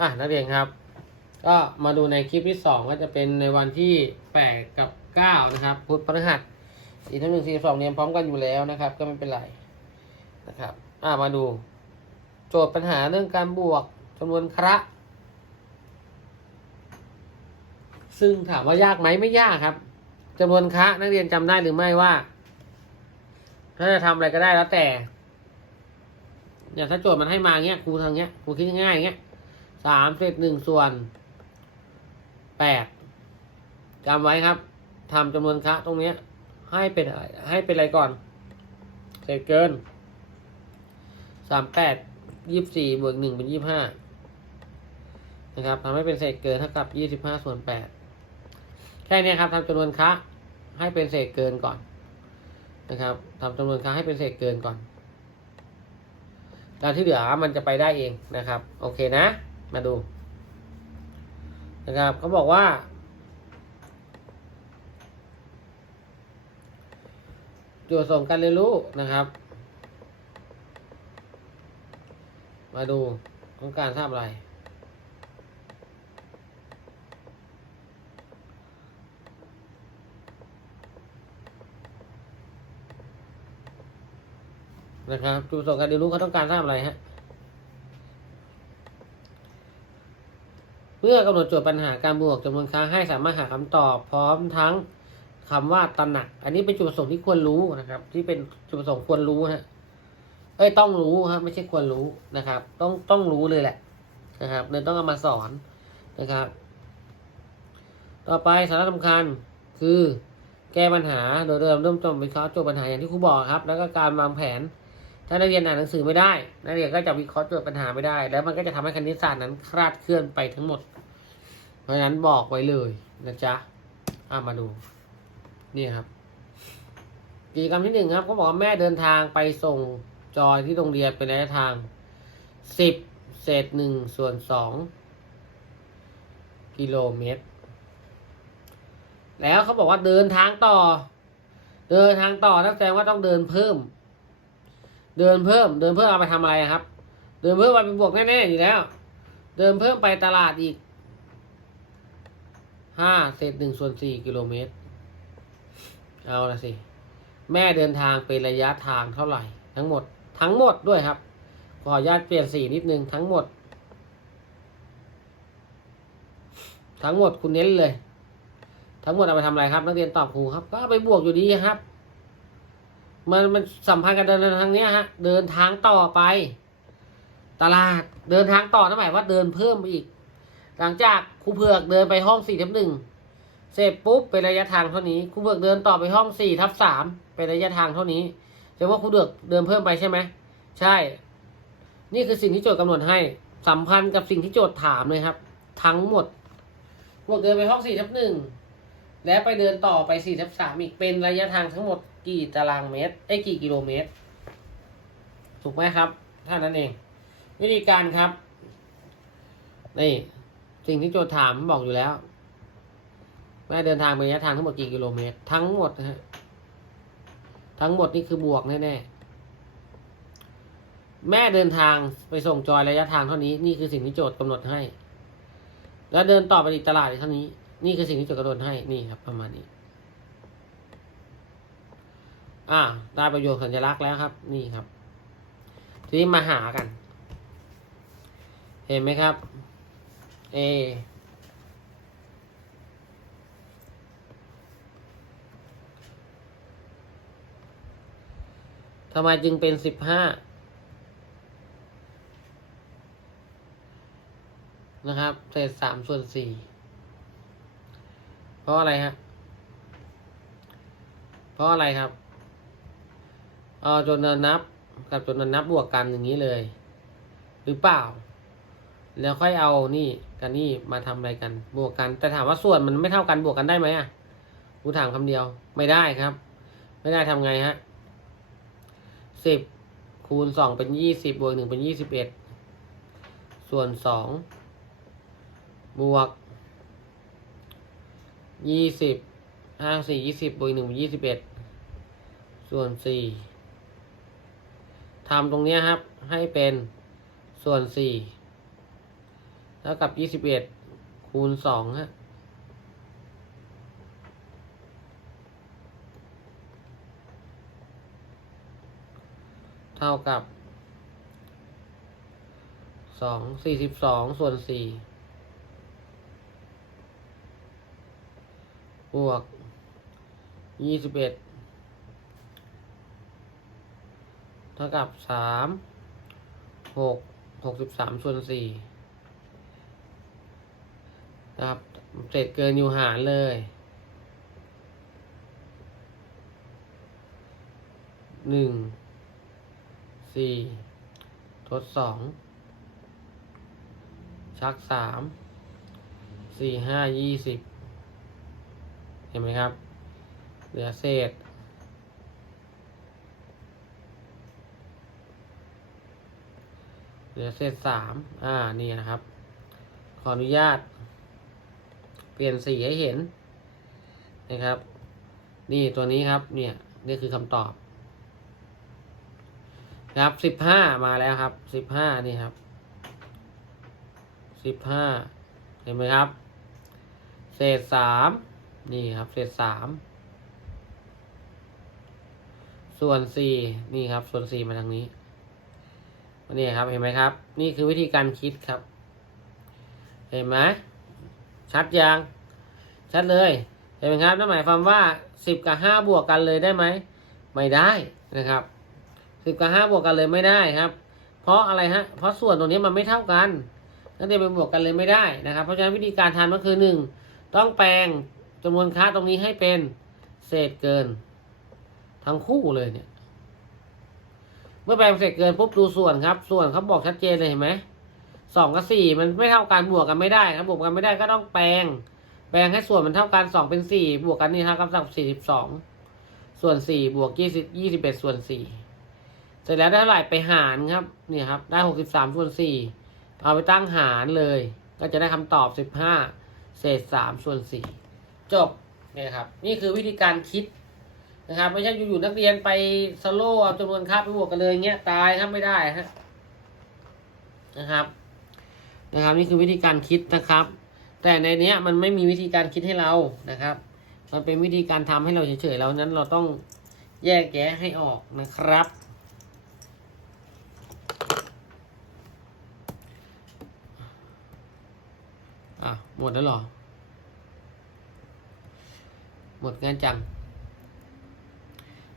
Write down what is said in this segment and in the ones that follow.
อะนักเรียนครับ ก็มาดูในคลิปที่สองก็จะเป็นในวันที่แปดกับเก้านะครับ พุธพฤหัสอีกทั้งหนึ่งสี่สองเรียนพร้อมกันอยู่แล้วนะครับ ก็ไม่เป็นไรนะครับ อะมาดู โจทย์ปัญหาเรื่องการบวกจำนวนคระซึ่งถามว่ายากไหมไม่ยากครับจำนวนคระนักเรียนจำได้หรือไม่ว่า ถ้าจะทำอะไรก็ได้แล้วแต่ อย่างถ้าโจทย์มันให้มาเงี้ยครูทางเงี้ยครูคิดง่ายๆเงี้ย สามเศษหนึ่งส่วนแปดจำไว้ครับทำจำนวนคระตรงนี้ให้เป็นอะไรให้เป็นอะไรก่อนเศษเกินสามแปดยี่สิบสี่บวกหนึ่งเป็นยี่ห้านะครับทำให้เป็นเศษเกินเท่ากับยี่สิบห้าส่วนแปดแค่นี้ครับทำจำนวนคระให้เป็นเศษเกินก่อนนะครับทำจำนวนคระให้เป็นเศษเกินก่อนแล้วที่เหลือมันจะไปได้เองนะครับ โอเคนะ มาดู นะครับเขาบอกว่าจทย์ส่งการเรียนรู้นะครับ มาดูต้องการทราบอะไร นะครับจุดประสงค์การเรียนรู้เขาต้องการทราบอะไรฮะ เมื่อกำหนดโจทย์ปัญหาการบวกจำนวนครั้งให้สามารถหาคำตอบพร้อมทั้งคำว่าตระหนัก อันนี้เป็นจุดประสงค์ที่ควรรู้นะครับ ที่เป็นจุดประสงค์ควรรู้ฮะเอ้ยต้องรู้ครับไม่ใช่ควรรู้นะครับ ต้องต้องรู้เลยแหละนะครับเลยต้องเอามาสอนนะครับ ต่อไปสาระสำคัญคือ แก้ปัญหาโดยเริ่มเริ่มต้นวิเคราะห์โจทย์ปัญหาอย่างที่ครูบอกครับ แล้วก็การวางแผน ถ้านักเรียนอ่านหนังสือไม่ได้ นักเรียนก็จะวิเคราะห์โจทย์ปัญหาไม่ได้ แล้วมันก็จะทำให้คณิตศาสตร์นั้นคลาดเคลื่อนไปทั้งหมด เพราะฉะนั้นบอกไว้เลยนะจ๊ะอ่ามาดู นี่ครับกิจกรรมที่หนึ่งครับเขาบอกว่าแม่เดินทางไปส่งจอยที่โรงเรียนเป็นระยะทางสิบเศษหนึ่งส่วนสองกิโลเมตร แล้วเขาบอกว่าเดินทางต่อ เดินทางต่อนั่นแสดงว่าต้องเดินเพิ่ม เดินเพิ่ม เดินเพิ่มเอาไปทำอะไรครับ เดินเพิ่มไปเอาไปบวกแน่ๆอยู่แล้ว เดินเพิ่มไปตลาดอีกห้าเศษหนึ่งส่วนสี่กิโลเมตร เอาละสิ แม่เดินทางเป็นระยะทางเท่าไหร่ ทั้งหมด ทั้งหมดด้วยครับ ขออนุญาตเปลี่ยนสีนิดนึงทั้งหมด ทั้งหมดคุณเน้นเลย ทั้งหมดเอาไปทำอะไรครับ นักเรียนตอบครูครับ ก็ไปบวกอยู่ดีครับ มันมันสัมพันธ์กันเดินทางเนี้ยฮะ เดินทางต่อไป ตลาดเดินทางต่อนั่นหมายว่าเดินเพิ่มไปอีก หลังจากครูเผือกเดินไปห้องสี่ทับหนึ่งเสร็จปุ๊บเป็นระยะทางเท่านี้ครูเผือกเดินต่อไปห้องสี่ทับสามเป็นระยะทางเท่านี้แสดงว่าครูเผือกเดินเพิ่มไปใช่ไหมใช่ นี่คือสิ่งที่โจทย์กำหนดให้สัมพันธ์กับสิ่งที่โจทย์ถามเลยครับ ทั้งหมดครูเผือกเดินไปห้องสี่ทับหนึ่งแล้วไปเดินต่อไปสี่ทับสามอีกเป็นระยะทางทั้งหมด กี่ตารางเมตรไอ้กี่กิโลเมตร ถูกไหมครับท่านั้นเอง วิธีการครับนี่สิ่งที่โจทย์ถามบอกอยู่แล้วแม่เดินทางไประยะทางทั้งหมดกี่กิโลเมตร ทั้งหมดนะฮะทั้งหมดนี่คือบวกแน่ๆแม่เดินทางไปส่งจอยระยะทางเท่านี้นี่คือสิ่งที่โจทย์กำหนดให้ แล้วเดินต่อไปอีกตลาดอีกเท่านี้ นี่คือสิ่งที่โจทย์กำหนดให้นี่ครับ ประมาณนี้ อ่าได้ประโยชน์สัญลักษณ์แล้วครับ นี่ครับ ทีนี้มาหากัน เห็นไหมครับ A ทำไมจึงเป็นสิบห้านะครับ เศษสามส่วนสี่เพราะอะไรฮะเพราะอะไรครับ เอาจนนับกับจนนับบวกกันอย่างนี้เลย หรือเปล่า แล้วค่อยเอานี่กับนี่มาทำอะไรกันบวกกัน แต่ถามว่าส่วนมันไม่เท่ากันบวกกันได้ไหมอะกูถามคำเดียวไม่ได้ครับ ไม่ได้ทำไงฮะสิบคูณสองเป็นยี่สิบบวกหนึ่งเป็นยี่สิบเอ็ดส่วนสองบวกยี่สิบห้าสี่ยี่สิบบวกหนึ่งเป็นยี่สิบเอ็ดส่วนสี่ ทำตรงนี้ครับ ให้เป็นส่วนสี่เท่ากับยี่สิบเอ็ดคูณสองฮะเท่ากับสองสี่สิบสองส่วนสี่บวกยี่สิบเอ็ด เท่ากับสามหกหกสิบสามส่วนสี่นะครับเศษเกินอยู่หารเลยหนึ่งสี่ทดสองชักสามสี่ห้ายี่สิบเห็นไหมครับ เหลือเศษ เห ลือเศษสามอ่า นี่นะครับ ขออนุญาต เปลี่ยนสีให้เห็น นะครับ นี่ตัวนี้ครับ เนี่ย นี่คือคำตอบ ครับสิบห้ามาแล้วครับ สิบห้านี่ครับ สิบห้า เห็นไหมครับ เศษสาม นี่ครับ เศษสาม ส่วนสี่ นี่ครับ ส่วนสี่มาทางนี้ นี่ครับเห็นไหมครับ นี่คือวิธีการคิดครับ เห็นไหมชัดยังชัดเลยเห็นไหมครับนั่นหมายความว่าสิบกับห้าบวกกันเลยได้ไหมไม่ได้นะครับสิบกับห้าบวกกันเลยไม่ได้ครับ เพราะอะไรฮะเพราะส่วนตรงนี้มันไม่เท่ากันนั่นเองไปบวกกันเลยไม่ได้นะครับ เพราะฉะนั้นวิธีการทำก็คือหนึ่งต้องแปลงจำนวนค่าตรงนี้ให้เป็นเศษเกิน ทั้งคู่เลยเนี่ย มื่อแปลงเศษเกินปุ๊บดูส่วนครับ ส่วนเขาบอกชัดเจนเลยเห็นไหมสองกับสี่มันไม่เท่ากันบวกกันไม่ได้ครับบวกกันไม่ได้ก็ต้องแปลง แปลงให้ส่วนมันเท่ากันสองเป็นสี่บวกกันนี่เท่ากับสักสี่สิบสองส่วนสี่บวกยี่สิบยี่สิบเอ็ดส่วนสี่เสร็จแล้วได้เท่าไหร่ไปหารครับนี่ครับ ได้หกสิบสามส่วนสี่เอาไปตั้งหารเลย ก็จะได้คำตอบสิบห้าเศษสามส่วนสี่จบเนี่ยครับ นี่คือวิธีการคิด นะครับไม่ใช่อยู่ๆนักเรียนไปสโลว์เอาจำนวนค่าไปบวกกันเลยเงี้ยตายครับไม่ได้ฮะนะครับ นะครับนี่คือวิธีการคิดนะครับ แต่ในเนี้ยมันไม่มีวิธีการคิดให้เรานะครับ มันเป็นวิธีการทำให้เราเฉยๆแล้วนั้นเราต้องแยกแยะให้ออกนะครับอะหมดแล้วหรอ หมดงานจัง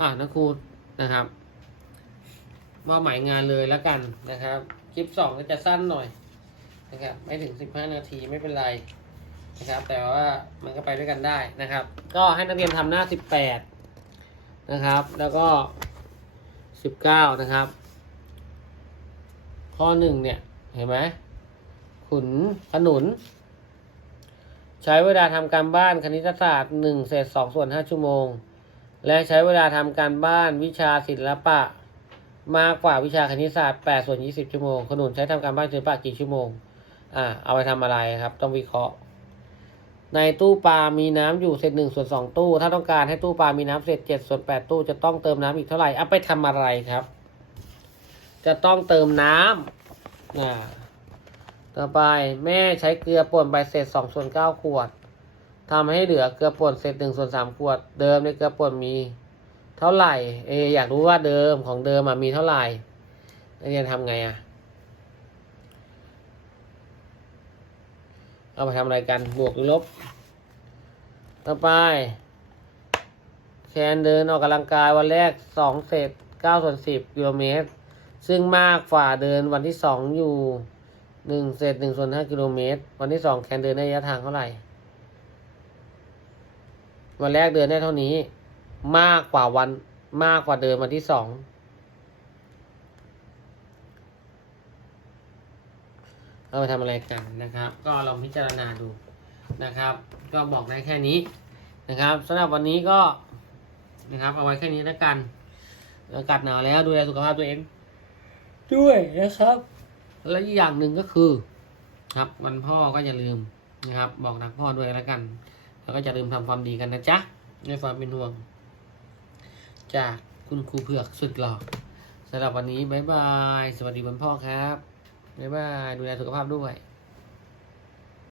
อะนักครูนะครับมอบหมายงานเลยแล้วกันนะครับ คลิปสองก็จะสั้นหน่อยนะครับ ไม่ถึงสิบห้านาทีไม่เป็นไรนะครับ แต่ว่ามันก็ไปด้วยกันได้นะครับ ก็ให้นักเรียนทำหน้าสิบแปดนะครับ แล้วก็สิบเก้านะครับ ข้อหนึ่งเนี่ยเห็นไหมขุนขนุน ใช้เวลาทำการบ้านคณิตศาสตร์หนึ่งเศษสองส่วนห้าชั่วโมง และใช้เวลาทำการบ้านวิชาศิลปะ มากกว่าวิชาคณิตศาสตร์แปดส่วนยี่สิบชั่วโมงขนุนใช้ทำการบ้านศิลปะกี่ชั่วโมงอ่าเอาไปทำอะไรครับ ต้องวิเคราะห์ ในตู้ปลา มีน้ำอยู่เศษหนึ่งส่วนสองตู้ ถ้าต้องการให้ตู้ปลา มีน้ำเศษเจ็ดส่วนแปดตู้ จะต้องเติมน้ำอีกเท่าไหร่เอาไปทำอะไรครับ จะต้องเติมน้ำอ่าต่อไปแม่ใช้เกลือป่นใบเศษสองส่วนเก้าขวด ทำให้เหลือเกลือป่นเศษหนึ่งส่วนสามขวดเดิมในเกลือป่นมี เท่าไหร่เออยากรู้ว่าเดิมของเดิมอะมีเท่าไหร่นักเรียนทำไงอะเอาไปทำอะไรกันบวกหรือลบ ต่อไป แคนเดินออกกำลังกายวันแรกสองเศษเก้าส่วนสิบกิโลเมตร ซึ่งมากกว่าเดินวันที่สองอยู่หนึ่งเศษหนึ่งส่วนห้ากิโลเมตร วันที่สองแคนเดินได้ระยะทางเท่าไหร่ วันแรกเดินได้เท่านี้ มากกว่าวันมากกว่าเดินวันที่สองเอาไปทำอะไรกันนะครับ ก็ลองพิจารณาดูนะครับ ก็บอกได้แค่นี้นะครับสำหรับวันนี้ก็นะครับเอาไว้แค่นี้แล้วกันอากาศหนาวแล้วดูแลสุขภาพตัวเอง ด้วยนะครับ และอีกอย่างหนึ่งก็คือ ครับวันพ่อก็อย่าลืมนะครับ บอกทางพ่อด้วยแล้วกัน แล้วก็อย่าลืมทำความดีกันนะจ๊ะด้วยความเป็นห่วง จากคุณครูเผือกสุดหล่อสำหรับวันนี้บ๊ายบาย สวัสดีวันพ่อครับบ๊ายบาย ดูแลสุขภาพด้วย